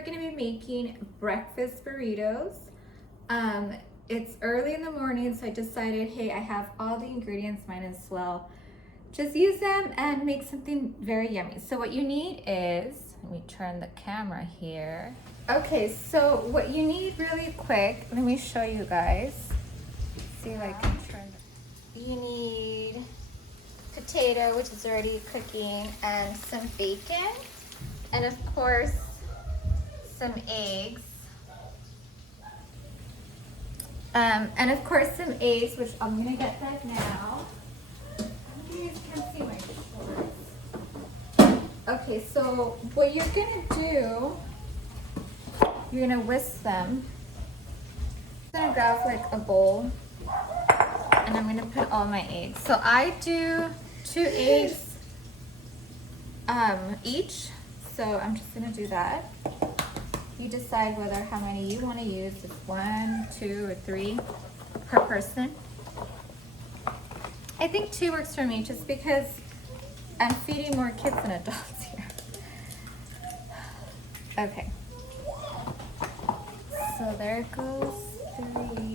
we're gonna be making breakfast burritos. It's early in the morning, so I decided, hey, I have all the ingredients, might as well just use them and make something very yummy. So what you need is, let me turn the camera here. Okay, so what you need really quick, let me show you guys. See if I can turn it. You need potato, which is already cooking, and some bacon, and of course, some eggs. And of course some eggs, which I'm gonna get that now. You guys can't see my shorts. Okay, so what you're gonna do, you're gonna whisk them. I'm gonna grab like a bowl and I'm gonna put all my eggs. So I do 2 eggs each. So I'm just gonna do that. You decide whether how many you want to use. It's 1, 2, or 3 per person. I think 2 works for me just because I'm feeding more kids than adults here. Okay. So there goes 3.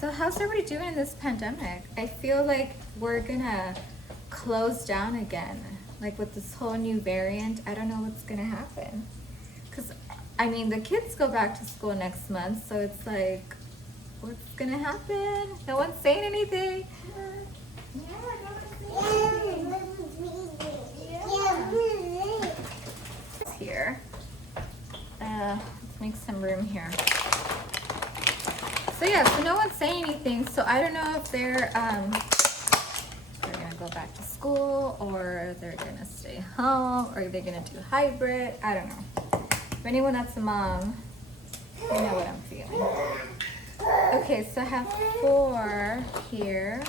So how's everybody doing in this pandemic? I feel like we're gonna close down again. Like with this whole new variant, I don't know what's gonna happen. Cause I mean, the kids go back to school next month, so it's like, what's gonna happen? No one's saying anything. Here. Let's make some room here. So yeah, so no one's saying anything, so I don't know if they're gonna go back to school or they're gonna stay home or they're gonna do hybrid. I don't know. If anyone that's a mom, you know what I'm feeling. Okay, so I have 4 here.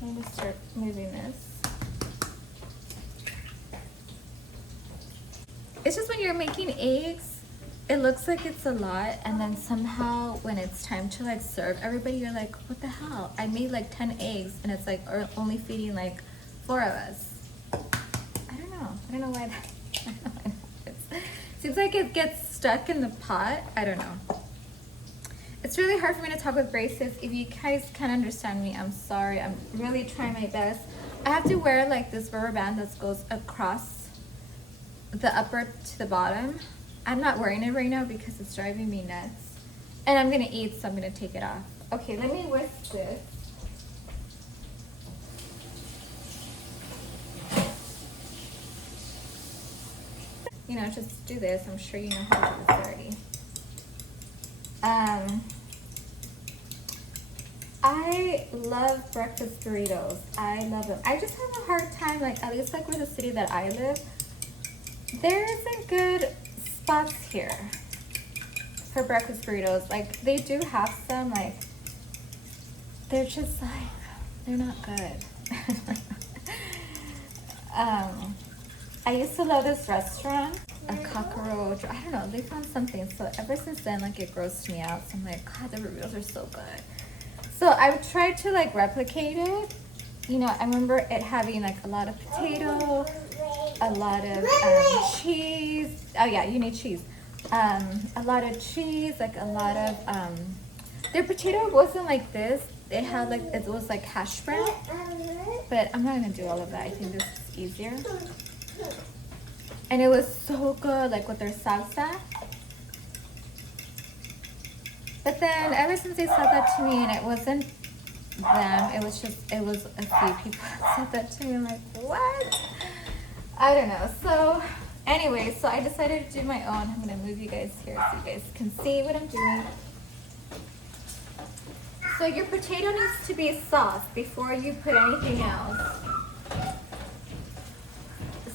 Let me just start moving this. It's just when you're making eggs, it looks like it's a lot, and then somehow when it's time to like serve everybody, you're like, what the hell? I made like 10 eggs and it's like only feeding like 4 of us. I don't know why that seems like it gets stuck in the pot. I don't know. It's really hard for me to talk with braces. If you guys can't understand me, I'm sorry. I'm really trying my best. I have to wear like this rubber band that goes across the upper to the bottom. I'm not wearing it right now because it's driving me nuts. And I'm gonna eat, so I'm gonna take it off. Okay, let me whisk this. You know, just do this. I'm sure you know how to do this already. I love breakfast burritos. I love them. I just have a hard time, like at least like with the city that I live, there isn't good spots here for breakfast burritos. Like they do have some, like they're just like, they're not good. I used to love this restaurant, a cockroach, I don't know, they found something. So ever since then, like it grossed me out. So I'm like, God, the burritos are so good. So I've tried to like replicate it. You know, I remember it having like a lot of potato, a lot of cheese. Oh yeah, you need cheese. A lot of cheese, like a lot of, their potato wasn't like this. It had like, it was like hash brown, but I'm not gonna do all of that. I think this is easier. And it was so good, like with their salsa. But then ever since they said that to me, and it wasn't them, it was a few people that said that to me. I'm like, what? I don't know. So anyway, so I decided to do my own. I'm gonna move you guys here so you guys can see what I'm doing. So your potato needs to be soft before you put anything else.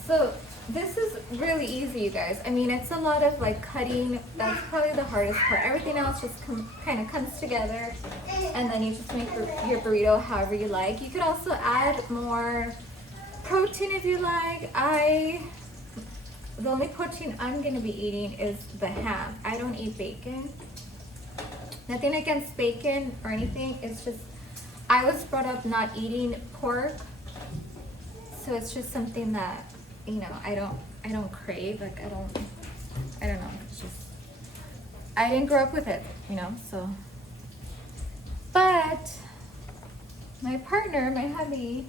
So this is really easy, you guys. I mean, it's a lot of like cutting. That's probably the hardest part. Everything else just kind of comes together, and then you just make your burrito however you like. You could also add more protein if you like. The only protein I'm gonna be eating is the ham. I don't eat bacon. Nothing against bacon or anything. It's just I was brought up not eating pork. So so it's just something that, you know, I don't crave. Like I don't know. It's just, I didn't grow up with it, you know, so. But my partner, my hubby,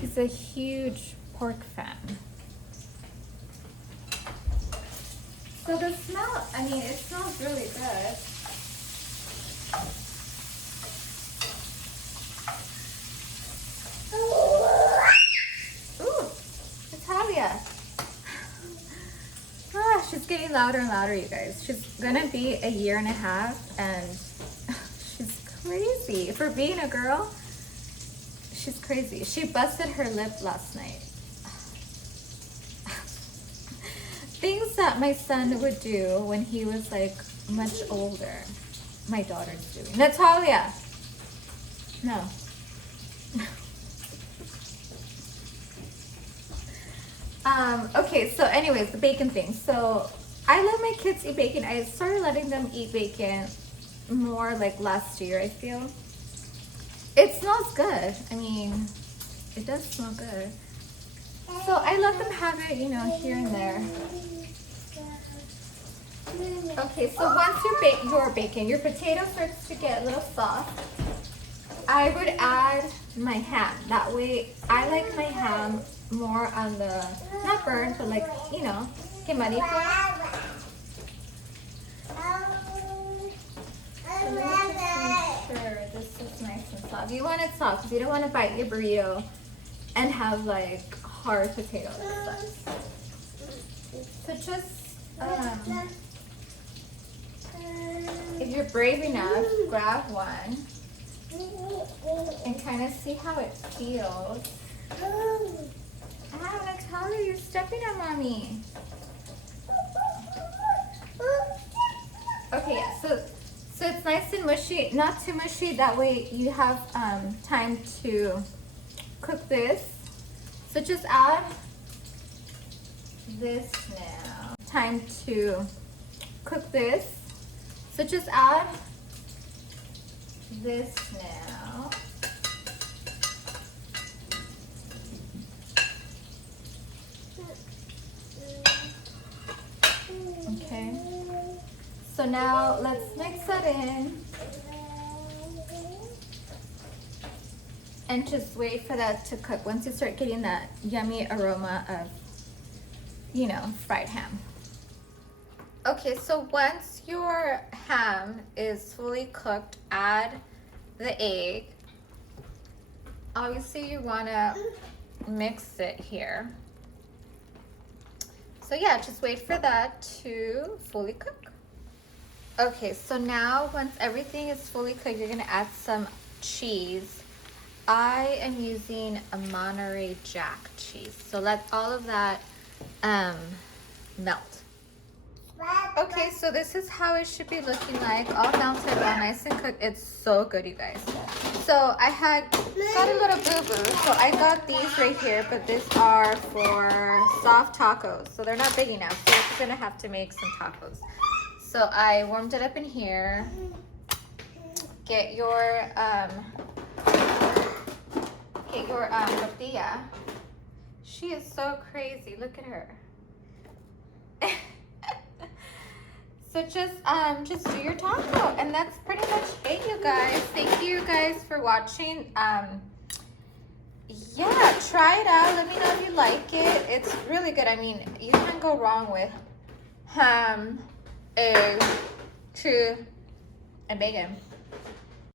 he's a huge pork fan. So the smell, I mean, it smells really good. Ooh, Natalia. Ah, she's getting louder and louder, you guys. She's gonna be a year and a half, and she's crazy. For being a girl, she's crazy. She busted her lip last night. Things that my son would do when he was like much older, my daughter's doing. Natalia! No. Okay, so anyways, the bacon thing. So I let my kids eat bacon. I started letting them eat bacon more like last year, I feel. It smells good. I mean, it does smell good. So I let them have it, you know, here and there. Okay, so once your bacon, your potato starts to get a little soft, I would add my ham. That way, I like my ham more on the, not burnt, but like, you know, quemadito. So let me just make sure this is nice and soft. You want it soft because you don't want to bite your burrito and have like hard potatoes. So just, if you're brave enough, grab one and kind of see how it feels. Ah, Natalia, you're stepping on mommy. Okay, yeah, so it's nice and mushy, not too mushy. That way you have time to cook this. So just add this now. Time to cook this. So just add this now. Okay. So now let's mix that in and just wait for that to cook. Once you start getting that yummy aroma of, you know, fried ham. Okay, so once your ham is fully cooked, add the egg. Obviously you wanna mix it here. So yeah, just wait for that to fully cook. Okay, so now once everything is fully cooked, you're gonna add some cheese. I am using a Monterey Jack cheese. So let all of that melt. Okay, so this is how it should be looking like. All melted, all nice and cooked. It's so good, you guys. So I had got a little boo-boo. So I got these right here, but these are for soft tacos. So they're not big enough. So you're gonna have to make some tacos. So I warmed it up in here. Get your tortilla. She is so crazy. Look at her. So just do your taco, and that's pretty much it, you guys. Thank you guys for watching. Yeah, try it out. Let me know if you like it. It's really good. I mean, you can't go wrong with ham, egg, cheese, and bacon.